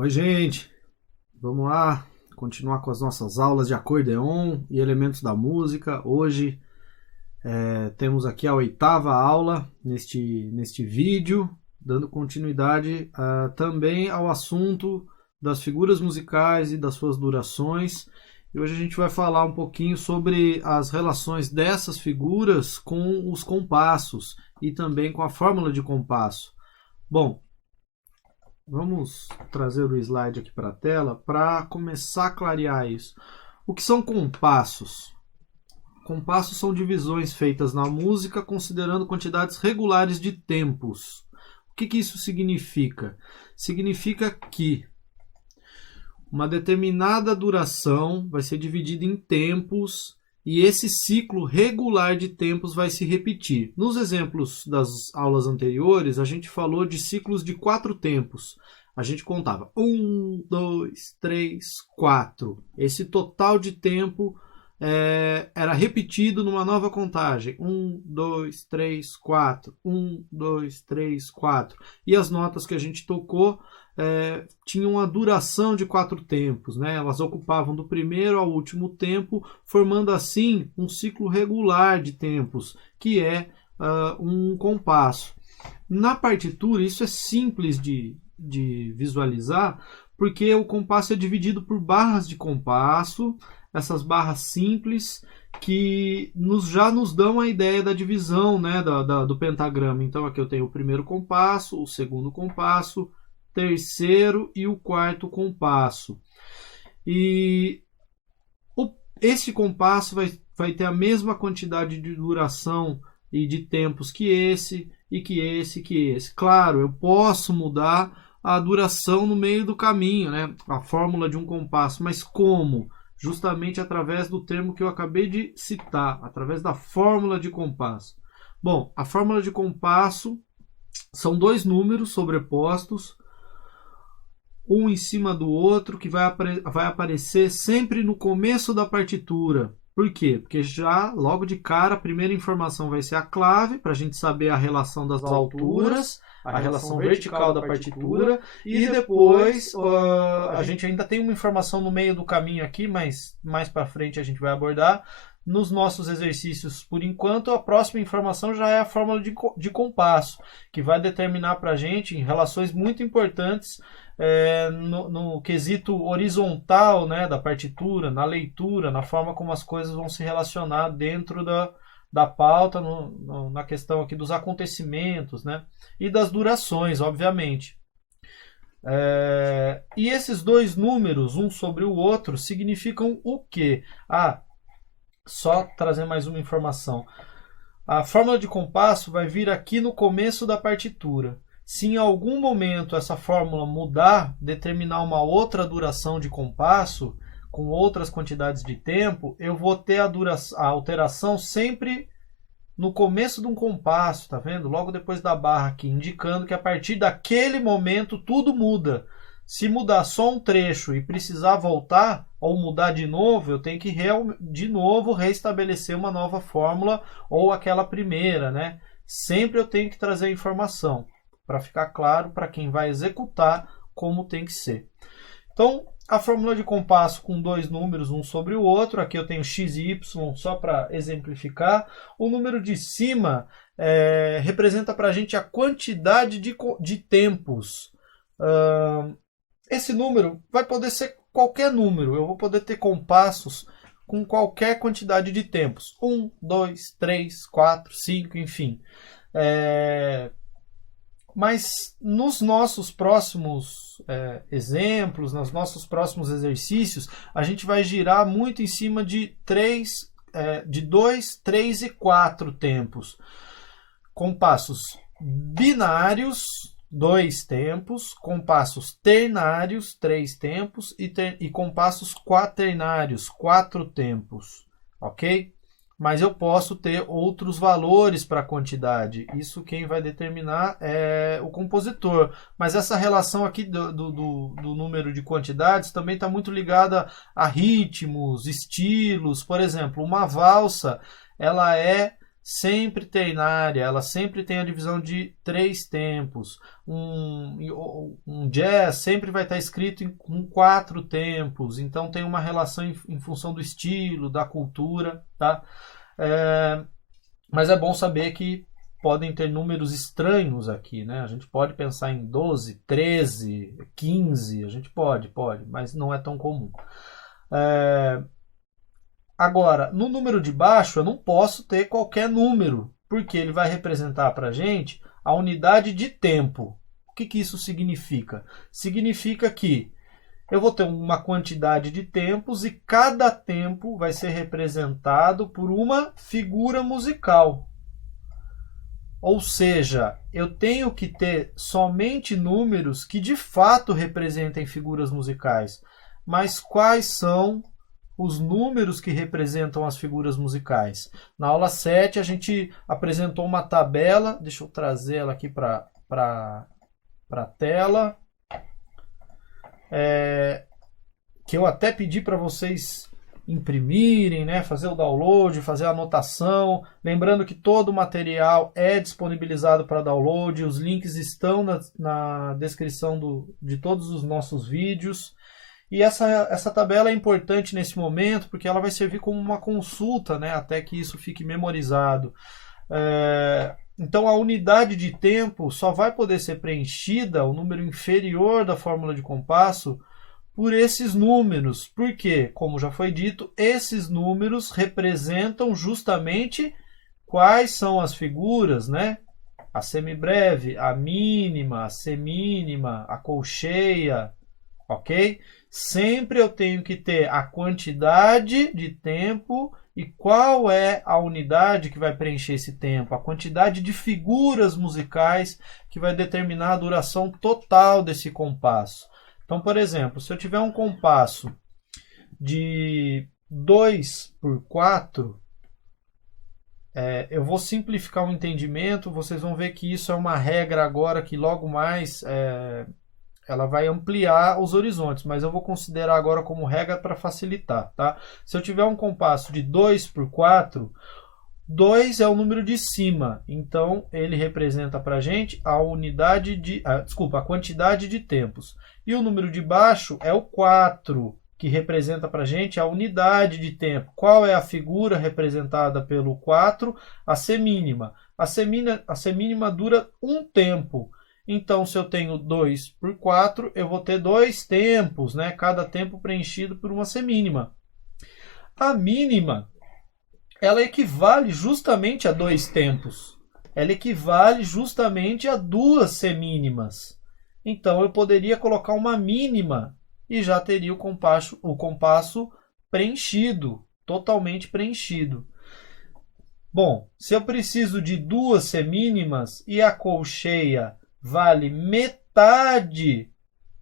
Oi, gente, vamos lá continuar com as nossas aulas de acordeon e elementos da música. Hoje temos aqui a oitava aula neste vídeo, dando continuidade também ao assunto das figuras musicais e das suas durações. E hoje a gente vai falar um pouquinho sobre as relações dessas figuras com os compassos e também com a fórmula de compasso. Bom, vamos trazer o slide aqui para a tela para começar a clarear isso. O que são compassos? Compassos são divisões feitas na música considerando quantidades regulares de tempos. O que isso significa? Significa que uma determinada duração vai ser dividida em tempos e esse ciclo regular de tempos vai se repetir. Nos exemplos das aulas anteriores, a gente falou de ciclos de 4 tempos. A gente contava 1, 2, 3, 4. Esse total de tempo era repetido numa nova contagem. 1, 2, 3, 4. 1, 2, 3, 4. E as notas que a gente tocou tinham uma duração de 4 tempos, né? Elas ocupavam do primeiro ao último tempo, formando assim um ciclo regular de tempos, que é um compasso. Na partitura, isso é simples de visualizar, porque o compasso é dividido por barras de compasso, essas barras simples, que já nos dão a ideia da divisão, né, do pentagrama. Então aqui eu tenho o primeiro compasso, o segundo compasso, terceiro e o quarto compasso. E esse compasso vai ter a mesma quantidade de duração e de tempos que esse, e que esse, que esse. Claro, eu posso mudar a duração no meio do caminho, né? A fórmula de um compasso, mas como? Justamente através do termo que eu acabei de citar, através da fórmula de compasso. Bom, a fórmula de compasso são dois números sobrepostos, um em cima do outro, que vai aparecer sempre no começo da partitura. Por quê? Porque já logo de cara a primeira informação vai ser a clave, para a gente saber a relação das alturas, a relação vertical da partitura, e depois a gente ainda tem uma informação no meio do caminho aqui, mas mais para frente a gente vai abordar. Nos nossos exercícios, por enquanto, a próxima informação já é a fórmula de compasso, que vai determinar para a gente em relações muito importantes no quesito horizontal, né, da partitura, na leitura, na forma como as coisas vão se relacionar dentro da pauta, na questão aqui dos acontecimentos, né, e das durações, obviamente. E esses dois números, um sobre o outro, significam o quê? Só trazer mais uma informação. A fórmula de compasso vai vir aqui no começo da partitura. Se em algum momento essa fórmula mudar, determinar uma outra duração de compasso, com outras quantidades de tempo, eu vou ter a alteração sempre no começo de um compasso, tá vendo? Logo depois da barra aqui, indicando que a partir daquele momento tudo muda. Se mudar só um trecho e precisar voltar ou mudar de novo, eu tenho que de novo reestabelecer uma nova fórmula ou aquela primeira, né? Sempre eu tenho que trazer informação para ficar claro para quem vai executar como tem que ser. Então, a fórmula de compasso com dois números, um sobre o outro. Aqui eu tenho x e y só para exemplificar. O número de cima representa para a gente a quantidade de tempos. Esse número vai poder ser qualquer número. Eu vou poder ter compassos com qualquer quantidade de tempos. 1, 2, 3, 4, 5, enfim. Mas nos nossos próximos exemplos, nos nossos próximos exercícios, a gente vai girar muito em cima de 2, 3 e 4 tempos. Compassos binários, 2 tempos, compassos ternários, 3 tempos e compassos quaternários, 4 tempos, ok? Mas eu posso ter outros valores para a quantidade. Isso quem vai determinar é o compositor. Mas essa relação aqui do número de quantidades também está muito ligada a ritmos, estilos. Por exemplo, uma valsa ela é sempre ternária, ela sempre tem a divisão de 3 tempos. Um jazz sempre vai estar escrito com 4 tempos, então tem uma relação em função do estilo, da cultura, tá? Mas é bom saber que podem ter números estranhos aqui, né? A gente pode pensar em 12, 13, 15, a gente pode, mas não é tão comum. Agora, no número de baixo, eu não posso ter qualquer número, porque ele vai representar para a gente a unidade de tempo. O que isso significa? Significa que eu vou ter uma quantidade de tempos e cada tempo vai ser representado por uma figura musical. Ou seja, eu tenho que ter somente números que de fato representem figuras musicais. Mas quais são os números que representam as figuras musicais? Na aula 7 a gente apresentou uma tabela, deixa eu trazer ela aqui para a tela, que eu até pedi para vocês imprimirem, né, fazer o download, fazer a anotação. Lembrando que todo o material é disponibilizado para download, os links estão na descrição de todos os nossos vídeos. E essa tabela é importante nesse momento, porque ela vai servir como uma consulta, né, até que isso fique memorizado. Então a unidade de tempo só vai poder ser preenchida, o número inferior da fórmula de compasso, por esses números, porque, como já foi dito, esses números representam justamente quais são as figuras, né? A semibreve, a mínima, a semínima, a colcheia, ok? Sempre eu tenho que ter a quantidade de tempo e qual é a unidade que vai preencher esse tempo, a quantidade de figuras musicais que vai determinar a duração total desse compasso. Então, por exemplo, se eu tiver um compasso de 2 por 4, eu vou simplificar o entendimento, vocês vão ver que isso é uma regra agora que logo mais ela vai ampliar os horizontes, mas eu vou considerar agora como regra para facilitar, tá? Se eu tiver um compasso de 2 por 4, 2 é o número de cima, então ele representa para a gente a a quantidade de tempos. E o número de baixo é o 4, que representa para a gente a unidade de tempo. Qual é a figura representada pelo 4? A semínima. A semínima dura um tempo. Então, se eu tenho 2 por 4, eu vou ter 2 tempos, né? Cada tempo preenchido por uma semínima. A mínima, ela equivale justamente a 2 tempos. Ela equivale justamente a 2 semínimas. Então, eu poderia colocar uma mínima e já teria o compasso preenchido, totalmente preenchido. Bom, se eu preciso de 2 semínimas e a colcheia vale metade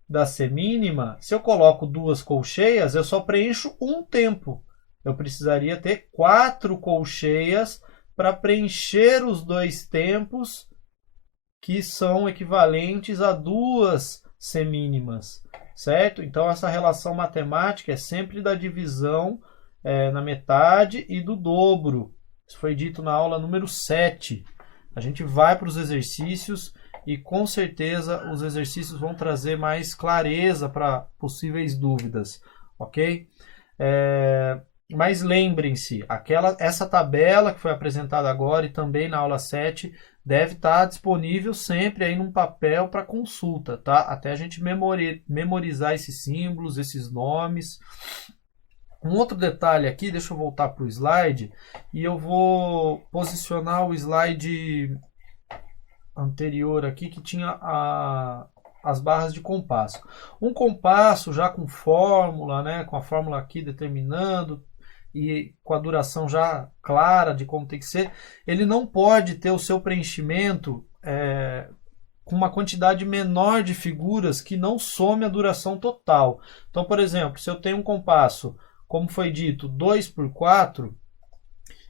da semínima, se eu coloco 2 colcheias, eu só preencho um tempo. Eu precisaria ter 4 colcheias para preencher os 2 tempos, que são equivalentes a 2 semínimas, certo? Então, essa relação matemática é sempre da divisão na metade e do dobro. Isso foi dito na aula número 7. A gente vai para os exercícios e, com certeza, os exercícios vão trazer mais clareza para possíveis dúvidas, ok? Mas lembrem-se, essa tabela que foi apresentada agora e também na aula 7 deve estar disponível sempre aí num papel para consulta, tá? Até a gente memorizar esses símbolos, esses nomes. Um outro detalhe aqui, deixa eu voltar para o slide e eu vou posicionar o slide anterior aqui que tinha as barras de compasso. Um compasso já com fórmula, né? Com a fórmula aqui determinando e com a duração já clara de como tem que ser, ele não pode ter o seu preenchimento com uma quantidade menor de figuras que não some a duração total. Então, por exemplo, se eu tenho um compasso, como foi dito, 2 por 4,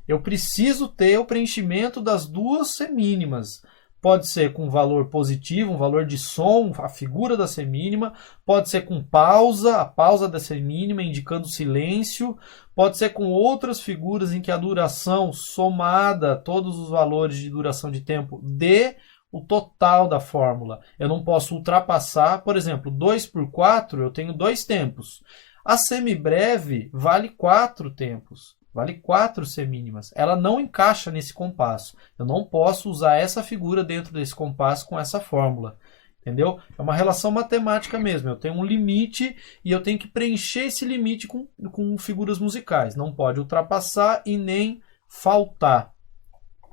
eu preciso ter o preenchimento das 2 semínimas, pode ser com valor positivo, um valor de som, a figura da semínima, pode ser com pausa, a pausa da semínima indicando silêncio, pode ser com outras figuras em que a duração somada, todos os valores de duração de tempo, dê o total da fórmula. Eu não posso ultrapassar, por exemplo, 2 por 4, eu tenho 2 tempos. A semibreve vale 4 tempos, vale 4 semínimas. Ela não encaixa nesse compasso. Eu não posso usar essa figura dentro desse compasso com essa fórmula. Entendeu? É uma relação matemática mesmo. Eu tenho um limite e eu tenho que preencher esse limite com figuras musicais. Não pode ultrapassar e nem faltar.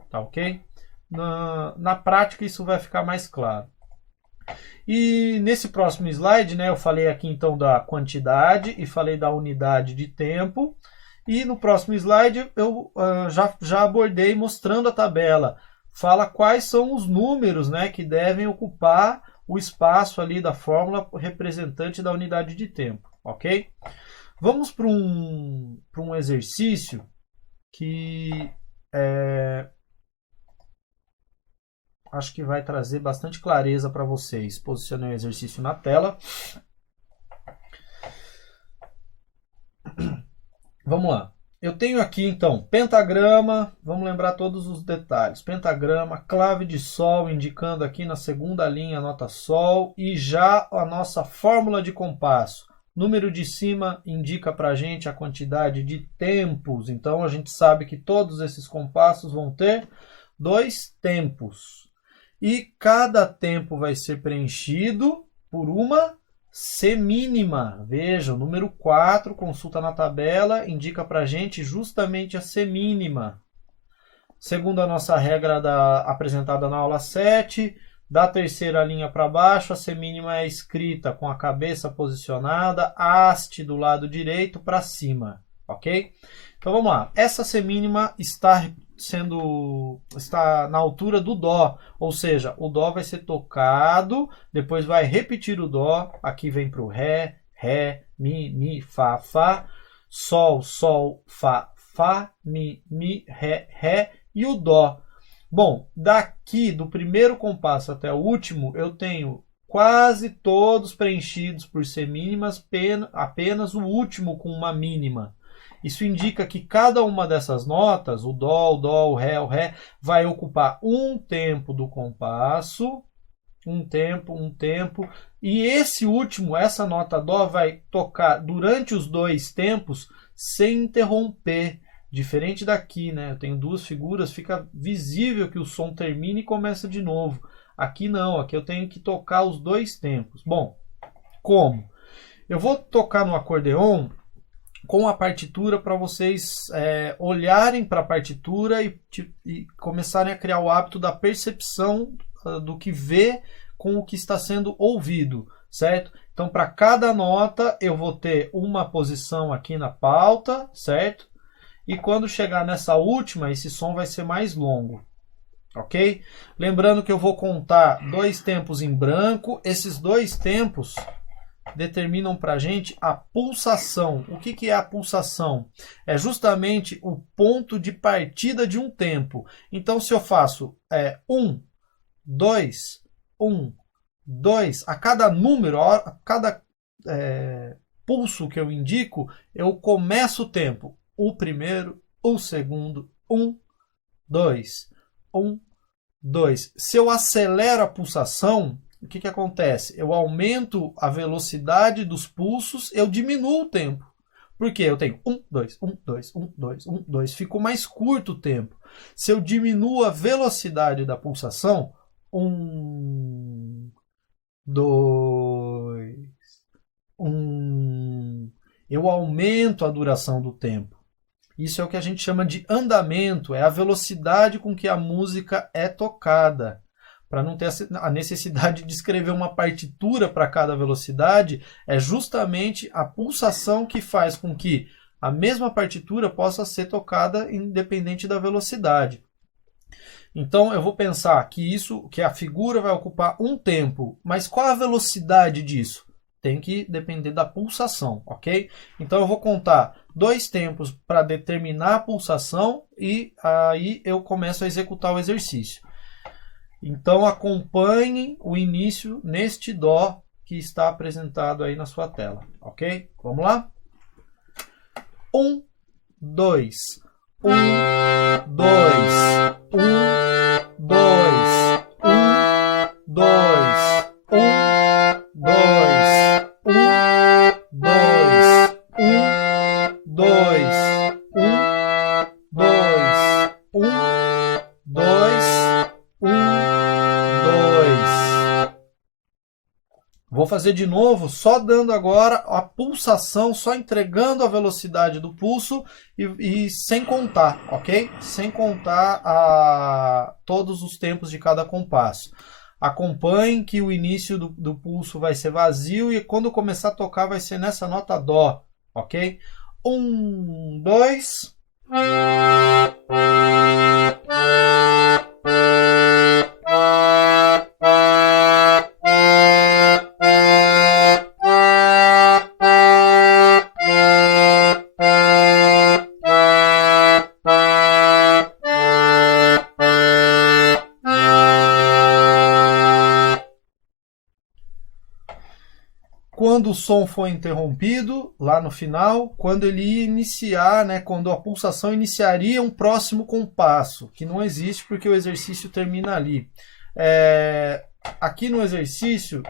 Tá ok? Na prática isso vai ficar mais claro. E nesse próximo slide, né, eu falei aqui então da quantidade e falei da unidade de tempo. E no próximo slide eu já abordei mostrando a tabela. Fala quais são os números, né, que devem ocupar o espaço ali da fórmula representante da unidade de tempo. Ok? Vamos para um exercício que acho que vai trazer bastante clareza para vocês. Posicionei o exercício na tela. Vamos lá. Eu tenho aqui, então, pentagrama. Vamos lembrar todos os detalhes. Pentagrama, clave de sol, indicando aqui na segunda linha a nota sol. E já a nossa fórmula de compasso. Número de cima indica para a gente a quantidade de tempos. Então, a gente sabe que todos esses compassos vão ter 2 tempos. E cada tempo vai ser preenchido por uma semínima. Veja, o número 4, consulta na tabela, indica para a gente justamente a semínima. Segundo a nossa regra apresentada na aula 7, da terceira linha para baixo, a semínima é escrita com a cabeça posicionada, haste do lado direito para cima. Ok? Então vamos lá. Essa semínima está na altura do dó, ou seja, o dó vai ser tocado, depois vai repetir o dó, aqui vem para o ré, ré, mi, fá, sol, fá, mi, ré e o dó. Bom, daqui do primeiro compasso até o último, eu tenho quase todos preenchidos por semínimas, apenas o último com uma mínima. Isso indica que cada uma dessas notas, o dó, o ré, vai ocupar um tempo do compasso, um tempo, e esse último, essa nota dó, vai tocar durante os 2 tempos sem interromper. Diferente daqui, né? Eu tenho 2 figuras, fica visível que o som termina e começa de novo. Aqui não, aqui eu tenho que tocar os 2 tempos. Bom, como? Eu vou tocar no acordeon com a partitura para vocês olharem para a partitura e começarem a criar o hábito da percepção do que vê com o que está sendo ouvido, certo? Então, para cada nota, eu vou ter uma posição aqui na pauta, certo? E quando chegar nessa última, esse som vai ser mais longo, ok? Lembrando que eu vou contar 2 tempos em branco. Esses 2 tempos determinam para a gente a pulsação. O que é a pulsação? É justamente o ponto de partida de um tempo. Então, se eu faço 1, 2, 1, 2, a cada número, a cada pulso que eu indico, eu começo o tempo. O primeiro, o segundo, 1, 2, 1, 2. Se eu acelero a pulsação, o que acontece? Eu aumento a velocidade dos pulsos, eu diminuo o tempo. Por quê? Eu tenho 1, 2, 1, 2, 1, 2, 1, 2. Ficou mais curto o tempo. Se eu diminuo a velocidade da pulsação, 1, 2, 1, eu aumento a duração do tempo. Isso é o que a gente chama de andamento, é a velocidade com que a música é tocada. Para não ter a necessidade de escrever uma partitura para cada velocidade, é justamente a pulsação que faz com que a mesma partitura possa ser tocada independente da velocidade. Então eu vou pensar que a figura vai ocupar um tempo, mas qual a velocidade disso? Tem que depender da pulsação, ok? Então eu vou contar 2 tempos para determinar a pulsação e aí eu começo a executar o exercício. Então acompanhe o início neste Dó que está apresentado aí na sua tela, ok? Vamos lá? 1, 2, 1, 2, 1, 2, 1, 2, 1, 2, 1, 2, 1, 2, 1, 2, 1, 2. Vou fazer de novo, só dando agora a pulsação, só entregando a velocidade do pulso e sem contar, ok? Sem contar todos os tempos de cada compasso. Acompanhe que o início do pulso vai ser vazio e quando começar a tocar vai ser nessa nota Dó, ok? 1, 2... Quando o som for interrompido, lá no final, quando ele ia iniciar, né, quando a pulsação iniciaria um próximo compasso, que não existe porque o exercício termina ali. Aqui no exercício,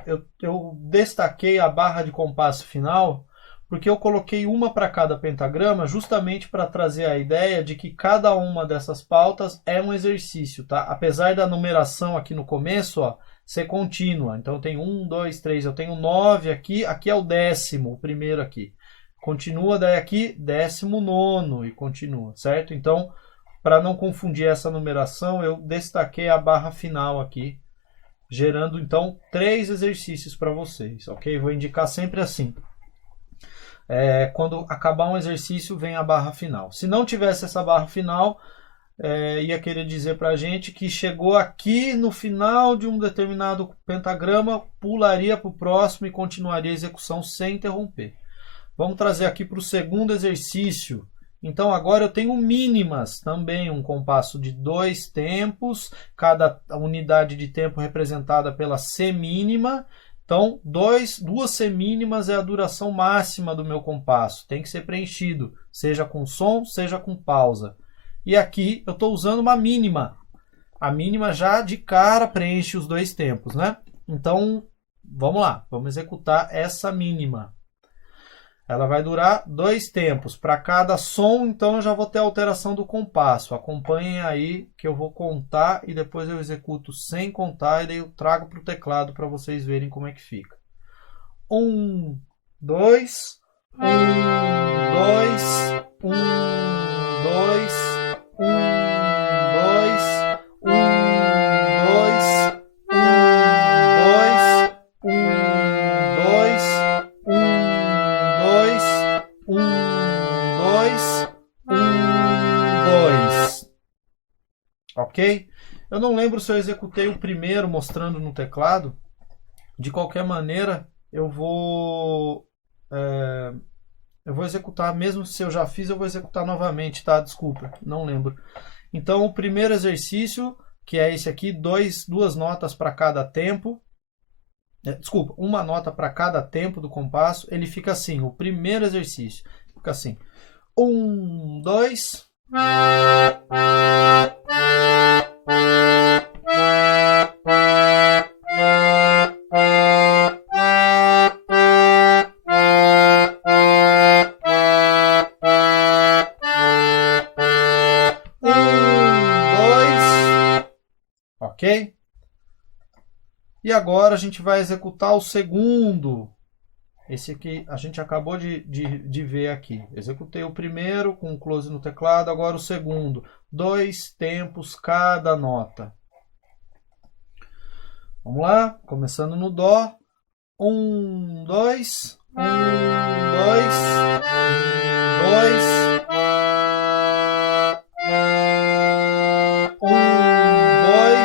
eu destaquei a barra de compasso final, porque eu coloquei uma para cada pentagrama, justamente para trazer a ideia de que cada uma dessas pautas é um exercício, tá? Apesar da numeração aqui no começo, ó, ser contínua. Então eu tenho 1, 2, 3, eu tenho 9 aqui, aqui é o 10º, o primeiro aqui. Continua daí aqui, 19º e continua, certo? Então, para não confundir essa numeração, eu destaquei a barra final aqui, gerando então 3 exercícios para vocês, ok? Vou indicar sempre assim. Quando acabar um exercício, vem a barra final. Se não tivesse essa barra final, ia querer dizer para a gente que chegou aqui no final de um determinado pentagrama, pularia para o próximo e continuaria a execução sem interromper. Vamos trazer aqui para o segundo exercício. Então agora eu tenho mínimas também, um compasso de 2 tempos, cada unidade de tempo representada pela semínima. Então 2 semínimas é a duração máxima do meu compasso, tem que ser preenchido, seja com som, seja com pausa. E aqui eu estou usando uma mínima. A mínima já de cara preenche os 2 tempos, né? Então, vamos lá. Vamos executar essa mínima. Ela vai durar 2 tempos. Para cada som, então, eu já vou ter a alteração do compasso. Acompanhem aí que eu vou contar e depois eu executo sem contar e daí eu trago para o teclado para vocês verem como é que fica. 1, 2, 1, 2, 1, 2... 1, 2, 1, 2, 1, 2, 1, 2, 1, 2, 1, 2, 1, 2. Ok? Eu não lembro se eu executei o primeiro mostrando no teclado. De qualquer maneira, eu vou executar, mesmo se eu já fiz, eu vou executar novamente, tá? Desculpa, não lembro. Então, o primeiro exercício, que é esse aqui, 2 notas para cada tempo. Desculpa, uma nota para cada tempo do compasso. Ele fica assim, o primeiro exercício. Fica assim. 1, 2... 1, 2... Ok? E agora a gente vai executar o segundo. Esse aqui a gente acabou de ver aqui. Executei o primeiro com o close no teclado, agora o segundo. 2 tempos cada nota. Vamos lá, começando no Dó. 1, 2, 1, 2, 2. 1, 2,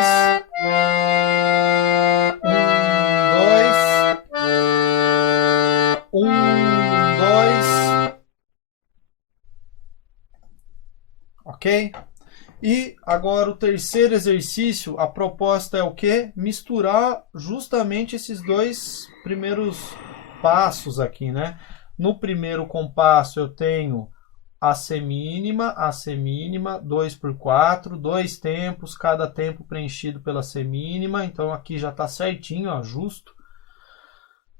1, 2, 1, 2. Ok? E agora o terceiro exercício, a proposta é o quê? Misturar justamente esses dois primeiros passos aqui, né? No primeiro compasso eu tenho AC mínima, 2 por 4, 2 tempos, cada tempo preenchido pela AC mínima, então aqui já está certinho, ó, justo.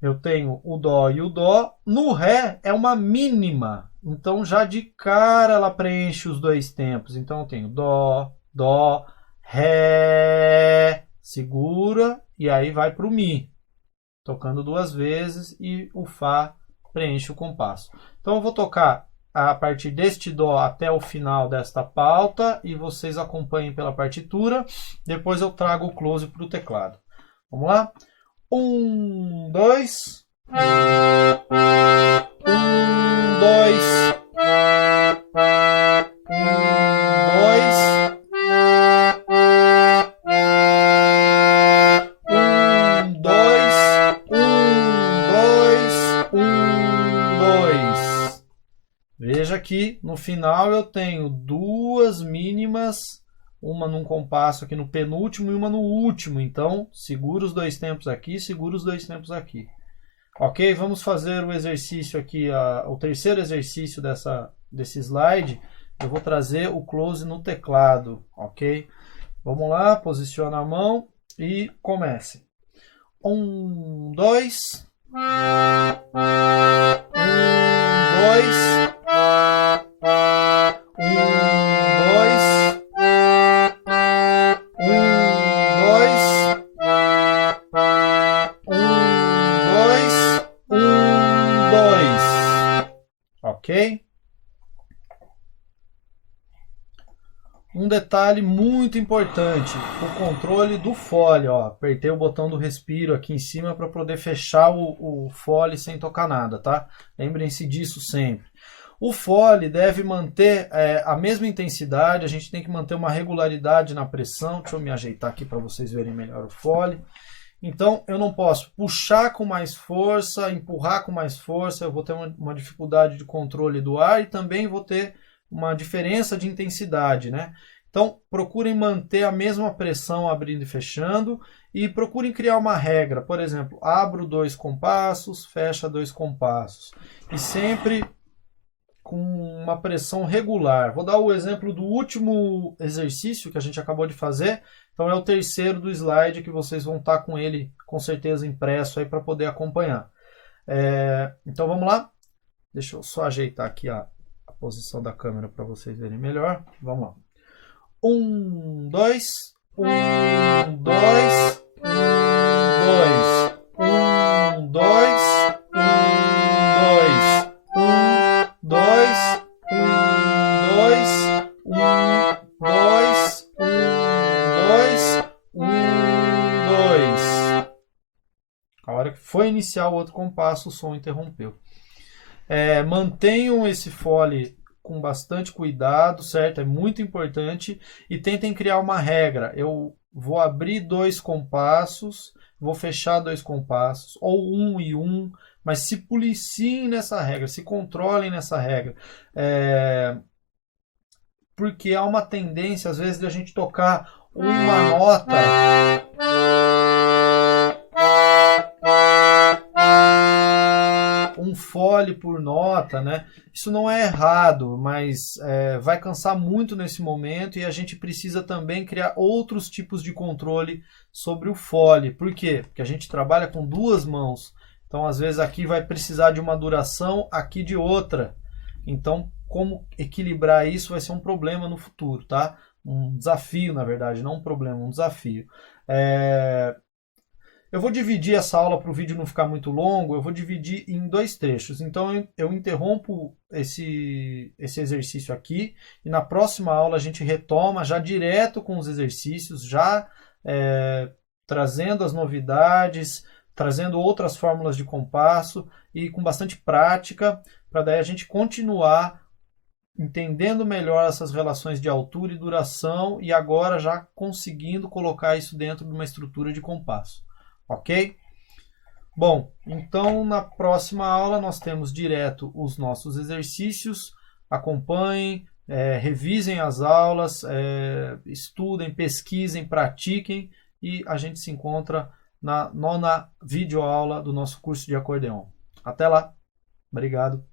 Eu tenho o Dó e o Dó. No Ré é uma mínima, então já de cara ela preenche os dois tempos. Então eu tenho Dó, Dó, Ré, segura e aí vai para o Mi, tocando duas vezes e o Fá preenche o compasso. Então eu vou tocar a partir deste Dó até o final desta pauta e vocês acompanhem pela partitura. Depois eu trago o close para o teclado. Vamos lá? 1, 2. 1, 2. 1, 2. 1, 2. Veja que no final eu tenho duas mínimas, uma num compasso aqui no penúltimo e uma no último. Então, segura os dois tempos aqui, segura os dois tempos aqui. Ok? Vamos fazer o exercício aqui, o terceiro exercício desse slide. Eu vou trazer o close no teclado, ok? Vamos lá, posiciona a mão e comece. 1, 2. 1, 2. 2. Ok? Um detalhe muito importante, o controle do fole. Ó, apertei o botão do respiro aqui em cima para poder fechar o fole sem tocar nada, tá? Lembrem-se disso sempre. O fole deve manter a mesma intensidade, a gente tem que manter uma regularidade na pressão. Deixa eu me ajeitar aqui para vocês verem melhor o fole. Então, eu não posso puxar com mais força, empurrar com mais força, eu vou ter uma dificuldade de controle do ar e também vou ter uma diferença de intensidade, né? Então, procurem manter a mesma pressão abrindo e fechando e procurem criar uma regra. Por exemplo, abro 2 compassos, fecha 2 compassos. E sempre com uma pressão regular. Vou dar o exemplo do último exercício que a gente acabou de fazer. Então é o terceiro do slide que vocês vão estar com ele com certeza impresso aí para poder acompanhar. Então vamos lá? Deixa eu só ajeitar aqui a posição da câmera para vocês verem melhor. Vamos lá. 1, 2. 1, 2. 1, 2. 1, 2. 1, 2. 1, 2. 1, 2. 1, 2. A hora que foi iniciar o outro compasso, o som interrompeu. Mantenham esse fole com bastante cuidado, certo? É muito importante. E tentem criar uma regra. Eu vou abrir 2 compassos, vou fechar 2 compassos, ou 1 e 1, mas se policiem nessa regra, se controlem nessa regra. Porque há uma tendência, às vezes, de a gente tocar uma nota um fole por nota, né? Isso não é errado, mas vai cansar muito nesse momento e a gente precisa também criar outros tipos de controle sobre o fole. Por quê? Porque a gente trabalha com 2 mãos. Então, às vezes, aqui vai precisar de uma duração, aqui de outra. Então, como equilibrar isso vai ser um problema no futuro, tá? Um desafio, na verdade, não um problema, um desafio. Eu vou dividir essa aula para o vídeo não ficar muito longo, eu vou dividir em 2 trechos. Então eu interrompo esse exercício aqui e na próxima aula a gente retoma já direto com os exercícios, já trazendo as novidades, trazendo outras fórmulas de compasso e com bastante prática, para daí a gente continuar entendendo melhor essas relações de altura e duração e agora já conseguindo colocar isso dentro de uma estrutura de compasso. Ok? Bom, então na próxima aula nós temos direto os nossos exercícios. Acompanhem, revisem as aulas, estudem, pesquisem, pratiquem e a gente se encontra na 9ª videoaula do nosso curso de acordeon. Até lá. Obrigado.